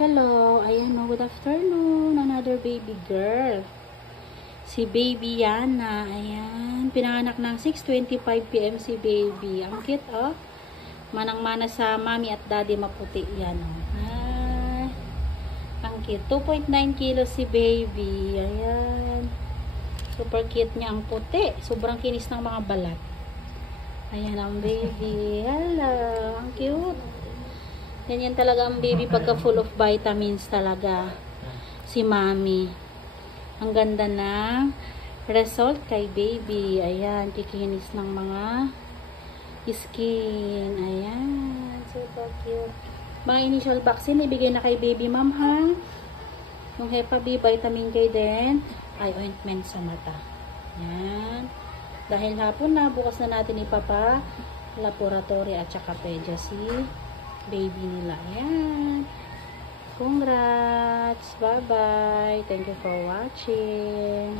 Hello, ayan o, good afternoon, another baby girl. Si baby Yana, ayan, pinanganak ng 6:25 PM si baby. Ang cute oh, manang-mana sa mommy at daddy, maputi yan oh. Ay, ang cute, 2.9 kilos si baby, ayan. Super cute niya, ang puti, sobrang kinis ng mga balat. Ayan ang baby, hello, ang cute. Ganyan talaga ang baby pagka full of vitamins talaga. Si mommy. Ang ganda ng result kay baby. Ayan, kikinis ng mga skin. Ayan, super cute. Mga initial vaccine, ibigay na kay baby ma'am ha. Yung Hepa B, vitamin K din. Ay, ointment sa mata. Ayan. Dahil hapon na, bukas na natin ipapa laboratory at saka pedya si baby nila. Ayan. Congrats. Bye-bye. Thank you for watching.